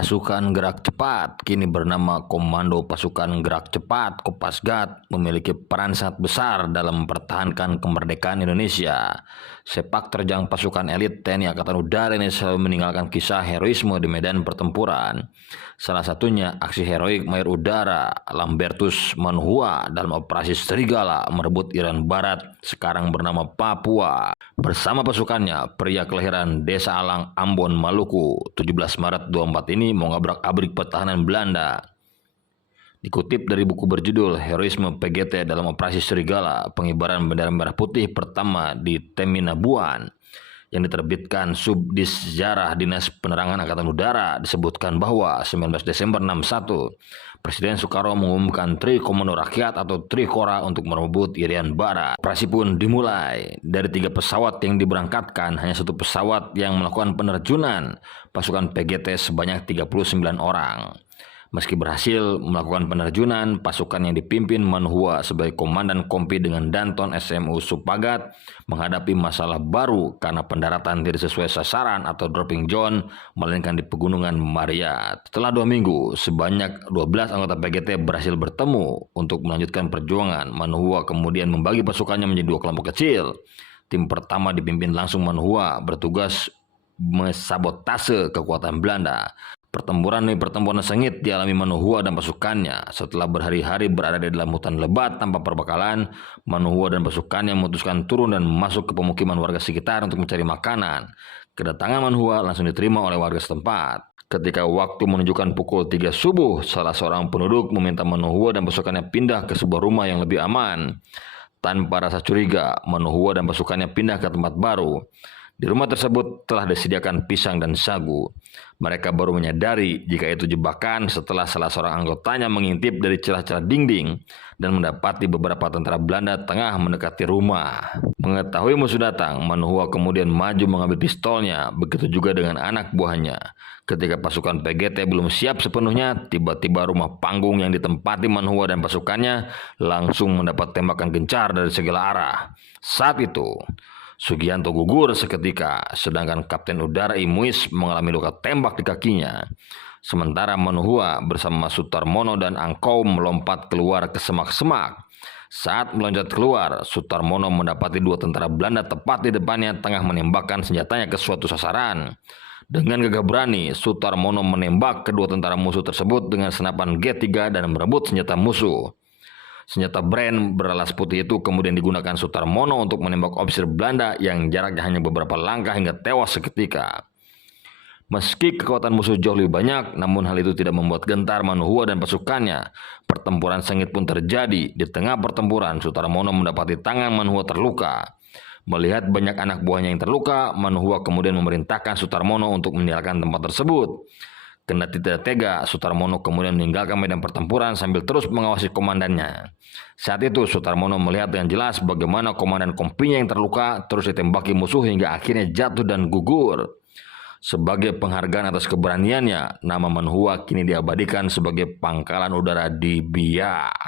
Pasukan Gerak Cepat, kini bernama Komando Pasukan Gerak Cepat Kopasgat, memiliki peran sangat besar dalam mempertahankan kemerdekaan Indonesia. Sepak terjang pasukan elit TNI Angkatan Udara ini selalu meninggalkan kisah heroisme di medan pertempuran. Salah satunya aksi heroik Mayor Udara Lambertus Manhua dalam Operasi Serigala merebut Irian Barat, sekarang bernama Papua. Bersama pasukannya, pria kelahiran Desa Alang, Ambon, Maluku, 17 Maret 24 ini mengobrak-abrik pertahanan Belanda. Dikutip dari buku berjudul Heroisme PGT dalam Operasi Serigala, pengibaran bendera merah putih pertama di Teminabuan, yang diterbitkan Subdis Sejarah Dinas Penerangan Angkatan Udara, disebutkan bahwa 19 Desember 61, Presiden Soekarno mengumumkan Tri Komando Rakyat atau Trikora untuk merebut Irian Barat. Operasi pun dimulai. Dari 3 pesawat yang diberangkatkan, hanya 1 pesawat yang melakukan penerjunan pasukan PGT sebanyak 39 orang. Meski berhasil melakukan penerjunan, pasukan yang dipimpin Manhua sebagai komandan kompi dengan Danton SMU Supagat menghadapi masalah baru karena pendaratan tidak sesuai sasaran atau dropping zone, melainkan di Pegunungan Maria. Setelah 2 minggu, sebanyak 12 anggota PGT berhasil bertemu untuk melanjutkan perjuangan. Manhua kemudian membagi pasukannya menjadi 2 kelompok kecil. Tim pertama dipimpin langsung Manhua, bertugas mensabotase kekuatan Belanda. Pertempuran sengit dialami Manhua dan pasukannya. Setelah berhari-hari berada di dalam hutan lebat tanpa perbekalan, Manhua dan pasukannya memutuskan turun dan masuk ke pemukiman warga sekitar untuk mencari makanan. Kedatangan Manhua langsung diterima oleh warga setempat. Ketika waktu menunjukkan pukul 3 subuh, salah seorang penduduk meminta Manhua dan pasukannya pindah ke sebuah rumah yang lebih aman. Tanpa rasa curiga, Manhua dan pasukannya pindah ke tempat baru. Di rumah tersebut telah disediakan pisang dan sagu. Mereka baru menyadari jika itu jebakan setelah salah seorang anggotanya mengintip dari celah-celah dinding dan mendapati beberapa tentara Belanda tengah mendekati rumah. Mengetahui musuh datang, Manhua kemudian maju mengambil pistolnya, begitu juga dengan anak buahnya. Ketika pasukan PGT belum siap sepenuhnya, tiba-tiba rumah panggung yang ditempati Manhua dan pasukannya langsung mendapat tembakan gencar dari segala arah. Saat itu, Sugianto gugur seketika, sedangkan Kapten Udara Imuis mengalami luka tembak di kakinya. Sementara Manhua bersama Sutarmono dan Angkou melompat keluar ke semak-semak. Saat meloncat keluar, Sutarmono mendapati 2 tentara Belanda tepat di depannya tengah menembakkan senjatanya ke suatu sasaran. Dengan gagah berani, Sutarmono menembak kedua tentara musuh tersebut dengan senapan G3 dan merebut senjata musuh. Senjata Bren beralas putih itu kemudian digunakan Sutarmono untuk menembak officer Belanda yang jaraknya hanya beberapa langkah hingga tewas seketika. Meski kekuatan musuh jauh lebih banyak, namun hal itu tidak membuat gentar Manhua dan pasukannya. Pertempuran sengit pun terjadi. Di tengah pertempuran, Sutarmono mendapati tangan Manhua terluka. Melihat banyak anak buahnya yang terluka, Manhua kemudian memerintahkan Sutarmono untuk meninggalkan tempat tersebut. Kendati tidak tega, Sutarmono kemudian meninggalkan medan pertempuran sambil terus mengawasi komandannya. Saat itu Sutarmono melihat dengan jelas bagaimana komandan kompinya yang terluka terus ditembaki musuh hingga akhirnya jatuh dan gugur. Sebagai penghargaan atas keberaniannya, nama Manhua kini diabadikan sebagai Pangkalan Udara di Biak.